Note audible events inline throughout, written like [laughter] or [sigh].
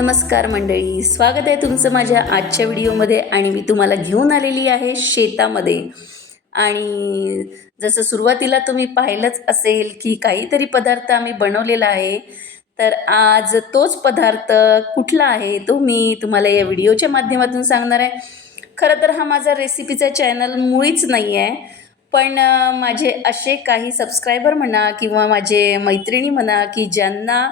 नमस्कार मंडळी स्वागत आहे तुमचं माझ्या आजच्या व्हिडिओमध्ये आणि मी तुम्हाला घेऊन आलेली आहे शेतामध्ये. आणि जसं सुरुवातीला तुम्ही पाहिलंच असेल की काहीतरी पदार्थ आम्ही बनवलेला आहे तर आज तोच पदार्थ कुठला आहे तो मी तुम्हाला या व्हिडिओच्या माध्यमातून सांगणार आहे. खरं तर हा माझा रेसिपीचा चॅनल मुळीच नाही आहे पण माझे असे काही सबस्क्रायबर म्हणा किंवा माझे मैत्रिणी म्हणा की ज्यांना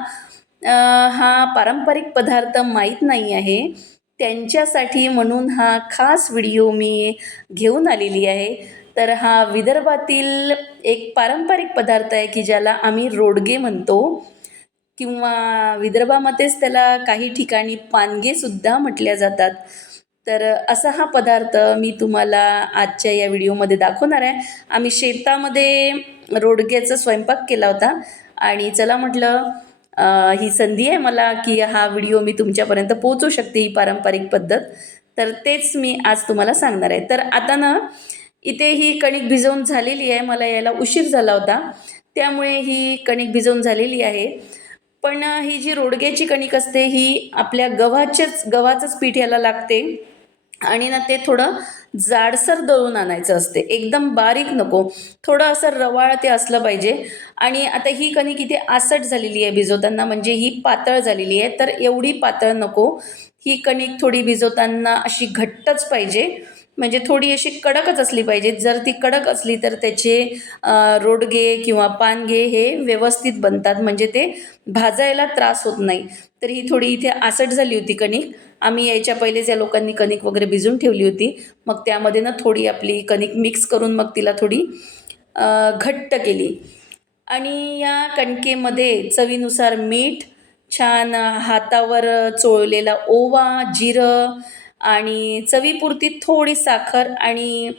हा पारंपरिक पदार्थ माहीत नाही आहे. त्यांच्यासाठी म्हणून हा खास व्हिडिओ मी घेऊन आलेली आहे. तर हा विदर्भातील एक पारंपरिक पदार्थ आहे की ज्याला आम्ही रोडगे म्हणतो. किंवा विदर्भामध्येच त्याला काही ठिकाणी पानगेसुद्धा म्हटल्या जातात. तर असा हा पदार्थ मी तुम्हाला आजच्या या व्हिडिओमध्ये दाखवणार आहे. आम्ही शेतामध्ये रोडग्याचा स्वयंपाक केला होता. आणि चला म्हटलं ही संधी आहे मला की हा व्हिडिओ मी तुमच्यापर्यंत पोहोचू शकते ही पारंपरिक पद्धत. तर तेच मी आज तुम्हाला सांगणार आहे. तर आता ना इथे ही कणिक भिजवून झालेली आहे. मला यायला उशीर झाला होता. त्यामुळे ही कणिक भिजवून झालेली आहे. पण ही जी रोडग्याची कणिक असते ही आपल्या गव्हाचेच गव्हाचंच पीठ याला लागते. आणि ना ते थोडं जाडसर दळून आणायचं असते. एकदम बारीक नको. थोडं असं रवाळ ते असलं पाहिजे. आणि आता ही कणिक इथे आसट झालेली आहे भिजवताना म्हणजे ही पातळ झालेली आहे. तर एवढी पातळ नको. ही कणिक थोडी भिजवताना अशी घट्टच पाहिजे. म्हणजे थोडी अशी कडकच असली पाहिजे. जर ती कडक असली तर त्याचे रोडगे किंवा पानगे हे व्यवस्थित बनतात. म्हणजे ते भाजायला त्रास होत नाही. तर ही थोडी इथे आसट झाली होती कणिक. आम्ही यायच्या पहिलेच या लोकांनी कणिक वगैरे भिजून ठेवली होती. मग त्यामध्ये ना थोडी आपली कणिक मिक्स करून मग तिला थोडी घट्ट केली. आणि या कणकेमध्ये चवीनुसार मीठ छान हातावर चोळलेला ओवा जिरं आणि चवीपुरती थोडी साखर आणि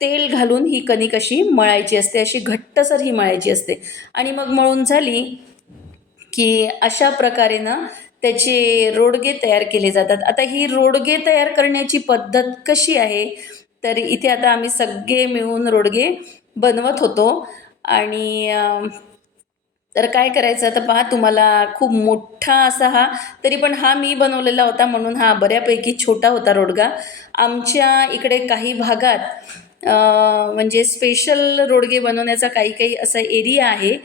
तेल घालून ही कणिक अशी मळायची असते अशी घट्टसर ही मळायची असते. आणि मग मळून झाली की अशा प्रकारे ना त्याचे रोडगे तयार केले जातात. आता ही रोडगे तयार करण्याची पद्धत कशी आहे? तर इथे आता आम्ही सगळे मिळून रोडगे बनवत होतो. आणि तर काय करायचं आता पहा तुम्हाला खूप मोठा असा हा तरी पण हा मी बनवलेला होता म्हणून हा बऱ्यापैकी छोटा होता रोडगा. आमच्या इकडे काही भागात म्हणजे स्पेशल रोडगे बनवण्याचा काही काही असा एरिया आहे.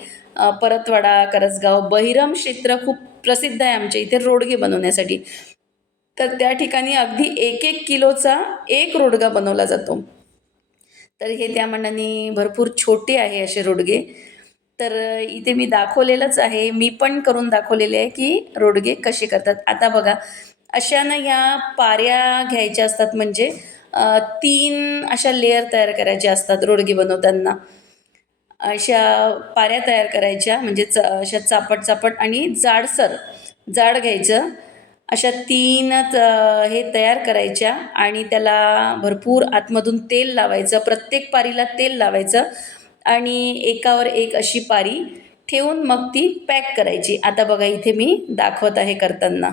परतवाडा करसगाव बहिरम क्षेत्र खूप प्रसिद्ध आहे आमच्या इथे रोडगे बनवण्यासाठी. तर त्या ठिकाणी अगदी एक एक किलोचा एक रोडगा बनवला जातो. तर हे त्या मनाने भरपूर छोटे आहे असे रोडगे. तर इथे मी दाखवलेलंच आहे. मी पण करून दाखवलेले आहे की रोडगे कसे करतात. आता बघा अशा ना ह्या पाऱ्या घ्यायच्या असतात म्हणजे तीन अशा लेअर तयार करायच्या असतात रोडगे बनवताना. अशा पाऱ्या तयार करायच्या म्हणजे च अशा चापट चापट आणि जाडसर जाड घ्यायचं. अशा तीनच हे तयार करायच्या आणि त्याला भरपूर आतमधून तेल लावायचं. प्रत्येक पारीला तेल लावायचं. आणि एकावर एक अशी पारी ठेवून मग ती पॅक करायची. आता बघा इथे मी दाखवत आहे करताना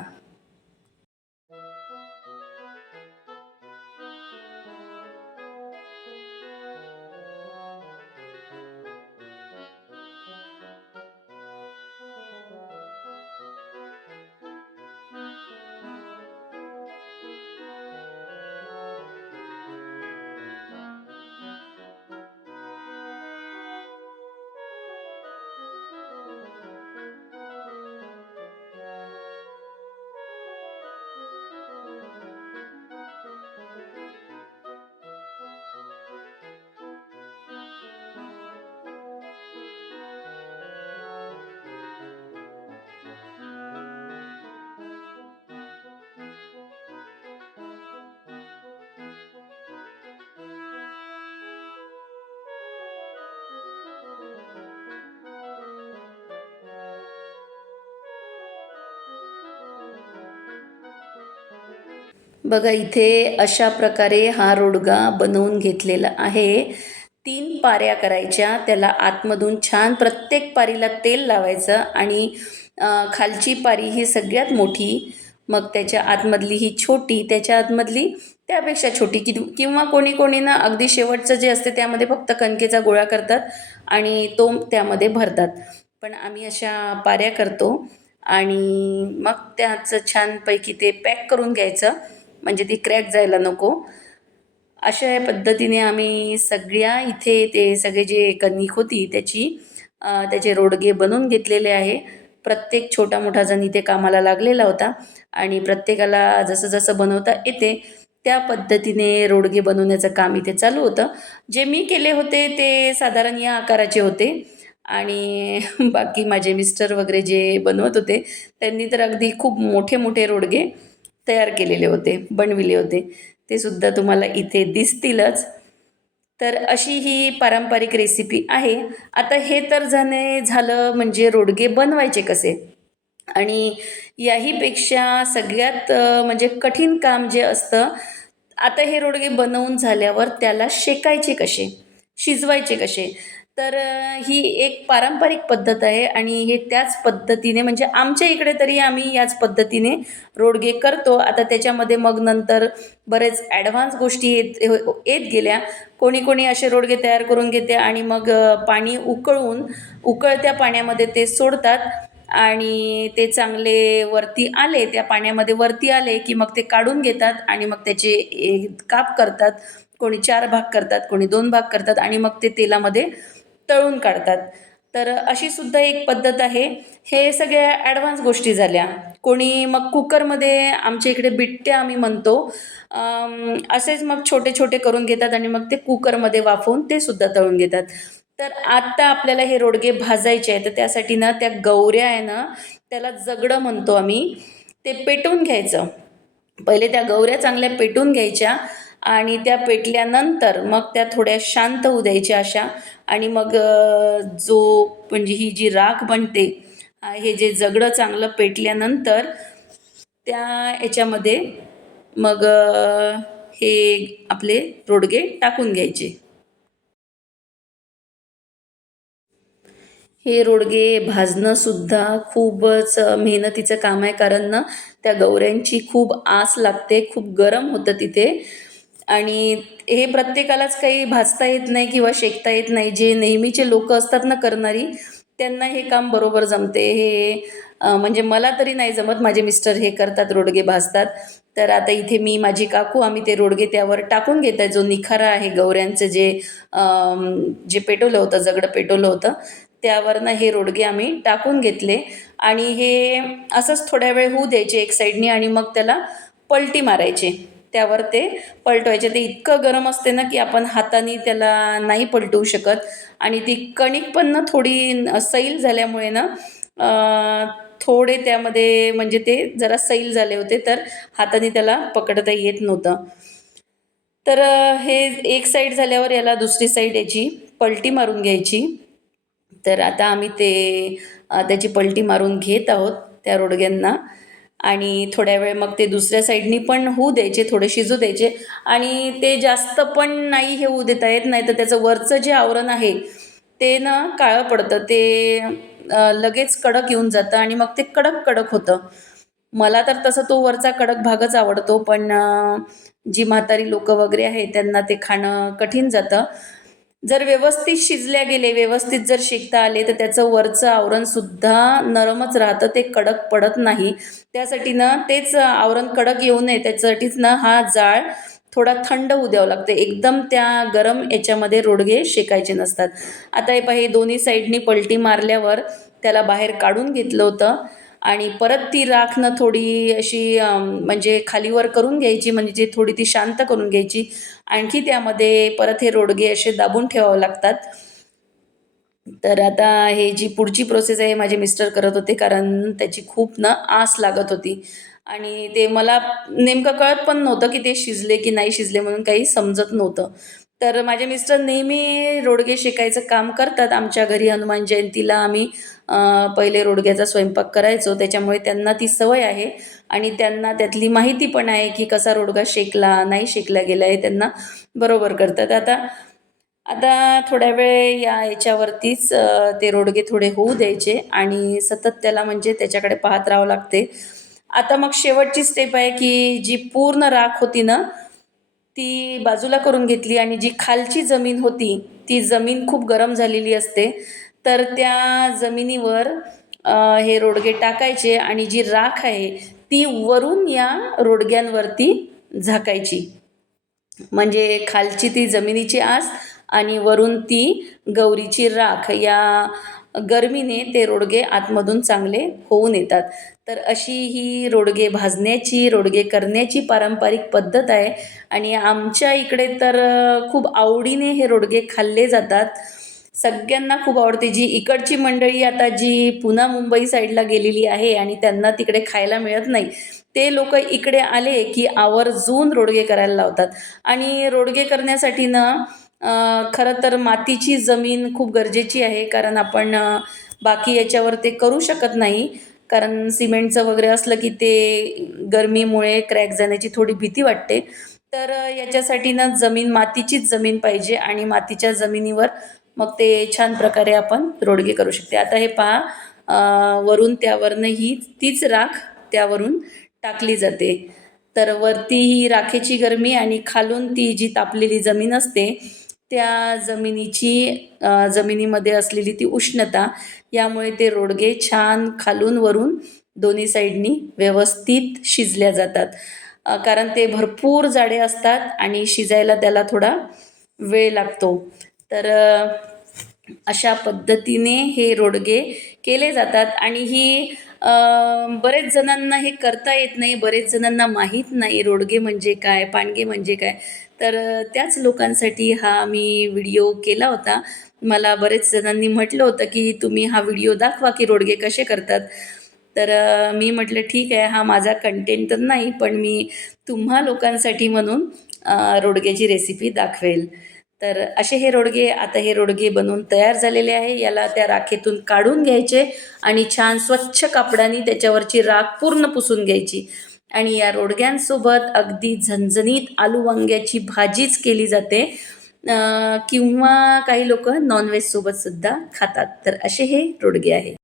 बघा इथे अशा प्रकारे हा रोडगा बनवून घेतलेला आहे. तीन पाऱ्या करायच्या त्याला आतमधून छान प्रत्येक पारीला तेल लावायचं आणि खालची पारी ही सगळ्यात मोठी मग त्याच्या आतमधली ही छोटी त्याच्या आतमधली त्यापेक्षा छोटी कि किंवा कोणी कोणी ना अगदी शेवटचं जे असते त्यामध्ये फक्त कणकेचा गोळा करतात आणि तो त्यामध्ये भरतात. पण आम्ही अशा पाऱ्या करतो आणि मग त्याचं छानपैकी ते पॅक करून घ्यायचं. म्हणजे ती क्रॅक जायला नको. अशा पद्धतीने आम्ही सगळ्या इथे ते सगळे जे कणिक होती त्याची त्याचे रोडगे बनवून घेतलेले आहे. प्रत्येक छोटा मोठा जण इथे कामाला लागलेला होता आणि प्रत्येकाला जसं जसं बनवता येते त्या पद्धतीने रोडगे बनवण्याचं काम इथे चालू होतं. जे मी केले होते ते साधारण या आकाराचे होते आणि [laughs] बाकी माझे मिस्टर वगैरे जे बनवत होते त्यांनी तर अगदी खूप मोठे मोठे रोडगे तयार केलेले होते बनविले होते. ते सुद्धा तुम्हाला इथे दिसतीलच. तर अशी ही पारंपरिक रेसिपी आहे. आता हे तर झाले झालं म्हणजे रोडगे बनवायचे कसे? आणि याहीपेक्षा सगळ्यात म्हणजे कठीण काम जे असतं आता हे रोडगे बनवून झाल्यावर त्याला शेकायचे कसे? शिजवायचे कसे? तर ही एक पारंपरिक पद्धत आहे आणि हे त्याच पद्धतीने म्हणजे आमच्या इकडे तरी आम्ही याच पद्धतीने रोडगे करतो. आता त्याच्यामध्ये मग नंतर बरेच ॲडव्हान्स गोष्टी येत येत गेल्या. कोणी कोणी असे रोडगे तयार करून घेते आणि मग पाणी उकळून उकळत्या पाण्यामध्ये ते सोडतात आणि ते चांगले वरती आले त्या पाण्यामध्ये वरती आले की मग ते काढून घेतात आणि मग त्याचे काप करतात. कोणी चार भाग करतात कोणी दोन भाग करतात आणि मग ते तेलामध्ये तळून काढतात. तर अशी सुद्धा एक पद्धत आहे. हे सगळ्या ॲडव्हान्स गोष्टी झाल्या. कोणी मग कुकरमध्ये आमच्या इकडे बिट्ट्या आम्ही म्हणतो. असेच मग छोटे छोटे करून घेतात आणि मग ते कुकरमध्ये वाफवून ते सुद्धा तळून घेतात. तर आत्ता आपल्याला हे रोडगे भाजायचे आहे तर त्यासाठी ना त्या गौऱ्या आहे ना त्याला जगडं म्हणतो आम्ही. ते पेटवून घ्यायचं. पहिले त्या गौऱ्या चांगल्या पेटून घ्यायच्या. आणि त्या पेटल्यानंतर मग त्या थोड्या शांत होऊ द्यायच्या अशा. आणि मग जो म्हणजे ही जी राख बनते हे जे जगडं चांगलं पेटल्यानंतर त्या याच्यामध्ये मग हे आपले रोडगे टाकून घ्यायचे. हे रोडगे भाजणंसुद्धा खूपच मेहनतीचं काम आहे. कारण ना त्या गौऱ्यांची खूप आस लागते खूप गरम होतं तिथे. आणि हे प्रत्येकालाच काही भाजता येत नाही किंवा शेकता येत नाही. जे नेहमीचे लोक असतात ना करणारी त्यांना हे काम बरोबर जमते. हे म्हणजे मला तरी नाही जमत. माझे मिस्टर हे करतात रोडगे भाजतात तर आता इथे मी माझी काकू आम्ही ते रोडगे त्यावर टाकून घेत आहे. जो निखारा आहे गौऱ्यांचं जे जे पेटवलं होतं जगडं पेटवलं होतं त्यावरनं हे रोडगे आम्ही टाकून घेतले. आणि हे असंच थोड्या वेळ होऊ द्यायचे एक साईडनी आणि मग त्याला पलटी मारायचे. त्यावर ते पलटवायचे. ते इतकं गरम असते ना की आपण हाताने त्याला नाही पलटवू शकत. आणि ती कणिक पण ना थोडी सैल झाल्यामुळे ना थोडे त्यामध्ये म्हणजे ते जरा सैल झाले होते तर हाताने त्याला पकडता येत नव्हतं. तर हे एक साईड झाल्यावर याला दुसरी साईड याची पलटी मारून घ्यायची. तर आता आम्ही ते त्याची पलटी मारून घेत आहोत त्या रोडग्यांना. आणि थोड्या वेळ मग ते दुसऱ्या साईडनी पण होऊ द्यायचे थोडे शिजू द्यायचे. आणि ते जास्त पण नाही हे होऊ देता येत नाही तर त्याचं वरचं जे आवरण आहे ते ना काळं पडतं. ते लगेच कडक येऊन जातं आणि मग ते कडक कडक होतं. मला तर तसं तो वरचा कडक भागच आवडतो पण जी म्हातारी लोकं वगैरे आहे त्यांना ते खाणं कठीण जातं. जर व्यवस्थित शिजल्या गेले व्यवस्थित जर शेकता आले तर त्याचं वरचं आवरणसुद्धा नरमच राहतं ते कडक पडत नाही. त्यासाठी ना तेच आवरण कडक येऊ नये त्याच्यासाठीच ना हा जाळ थोडा थंड होऊ द्यावं लागतं. एकदम त्या गरम याच्यामध्ये रोडगे शेकायचे नसतात. आता हे पाहि दोन्ही साईडनी पलटी मारल्यावर त्याला बाहेर काढून घेतलं होतं. आणि परत ती राख थोडी अशी म्हणजे खालीवर करून घ्यायची म्हणजे थोडी ती शांत करून घ्यायची. आणखी त्यामध्ये परत हे रोडगे असे दाबून ठेवावं लागतात. तर आता हे जी पुढची प्रोसेस आहे माझे मिस्टर करत होते कारण त्याची खूप ना आस लागत होती. आणि ते मला नेमकं कळत पण नव्हतं की ते शिजले की नाही शिजले म्हणून काही समजत नव्हतं. तर माझे मिस्टर नेहमी रोडगे शेकायचं काम करतात. आमच्या घरी हनुमान जयंतीला आम्ही पहिले रोडग्याचा स्वयंपाक करायचो त्याच्यामुळे त्यांना ती सवय आहे. आणि त्यांना त्यातली माहिती पण आहे की कसा रोडगा शेकला नाही शेकला गेला आहे त्यांना बरोबर करतात आता आता थोड्या वेळ या याच्यावरतीच ते रोडगे थोडे होऊ द्यायचे आणि सतत त्याला म्हणजे त्याच्याकडे पाहत राहावं लागते. आता मग शेवटची स्टेप आहे की जी पूर्ण राख होती ना ती बाजूला करून घेतली आणि जी खालची जमीन होती ती जमीन खूप गरम झालेली असते. तर त्या जमिनीवर हे रोडगे टाकायचे आणि जी राख आहे ती वरून या रोडग्यांवरती झाकायची. म्हणजे खालची ती जमिनीची आस आणि वरून ती गौरीची राख या गरमीने ते रोडगे आतमधून चांगले होऊन येतात. तर अशी ही रोडगे भाजण्याची रोडगे करण्याची पारंपरिक पद्धत आहे. आणि आमच्या इकडे तर खूप आवडीने हे रोडगे खाल्ले जातात. सगळ्यांना खूप आवडते. जी इकडची मंडळी आता जी पुन्हा मुंबई साईडला गेलेली आहे आणि त्यांना तिकडे खायला मिळत नाही ते लोक इकडे आले की आवर्जून रोडगे करायला लावतात. आणि रोडगे करण्यासाठी ना खरं तर मातीची जमीन खूप गरजेची आहे कारण आपण बाकी याच्यावर ते करू शकत नाही. कारण सिमेंटचं वगैरे असलं की ते गरमीमुळे क्रॅक जाण्याची थोडी भीती वाटते. तर याच्यासाठी ना जमीन मातीचीच जमीन पाहिजे आणि मातीच्या जमिनीवर मग ते छान प्रकारे आपण रोडगे करू शकते. आता हे पहा वरून त्यावरनं ही तीच राख त्यावरून टाकली जाते. तर वरती ही राखेची गरमी आणि खालून ती जी तापलेली जमीन असते त्या जमिनीची जमिनीमध्ये असलेली ती उष्णता यामुळे ते रोडगे छान खालून वरून दोन्ही साईडनी व्यवस्थित शिजल्या जातात. कारण ते भरपूर जाडे असतात आणि शिजायला त्याला थोडा वेळ लागतो. तर अशा पद्धतीने हे रोडगे केले जातात. आणि ही बरेच जणांना हे करता येत नाही बरेच जणांना माहीत नाही रोडगे म्हणजे काय पाणगे म्हणजे काय. तर त्याच लोकांसाठी हा मी व्हिडिओ केला होता. मला बरेच जणांनी म्हटलं होतं की तुम्ही हा व्हिडिओ दाखवा की रोडगे कसे करतात. तर मी म्हटलं ठीक आहे हा माझा कंटेंट तर नाही पण मी तुम्हा लोकांसाठी म्हणून रोडग्याची रेसिपी दाखवेल. तर असे हे रोडगे आता हे रोडगे बनवून तयार झालेले आहे. याला त्या राखेतून काढून घ्यायचे आणि छान स्वच्छ कापडाने त्याच्यावरची राख पूर्ण पुसून घ्यायची. आणि या रोडग्यांसोबत अगदी झणझणीत आलू वांग्याची भाजीच केली जाते. किंवा काही लोक नॉनव्हेजसोबत सुद्धा खातात. तर असे हे रोडगे आहे.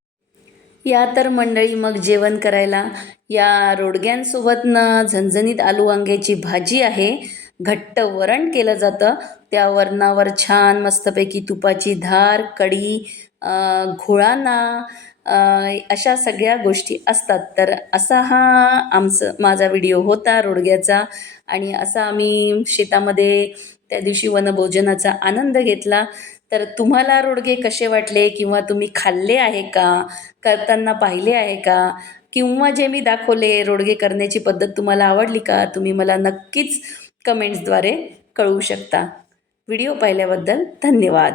या तर मंडळी मग जेवण करायला. या रोडग्यांसोबत ना झणझणीत आलू वांग्याची भाजी आहे. घट्ट वरण केलं जातं. त्या वरणावर छान मस्तपैकी तुपाची धार कढी घोळाना अशा सगळ्या गोष्टी असतात. तर असा हा आमचं माझा व्हिडिओ होता रोडग्याचा. आणि असा आम्ही शेतामध्ये त्या दिवशी वनभोजनाचा आनंद घेतला. तर तुम्हाला रोडगे कसे वाटले? किंवा तुम्ही खाल्ले आहे का? करताना पाहिले आहे का? किंवा जे मी दाखवले रोडगे करण्याची पद्धत तुम्हाला आवडली का? तुम्ही मला नक्कीच कमेंट्सद्वारे कळवू शकता. व्हिडिओ पाहिल्याबद्दल धन्यवाद.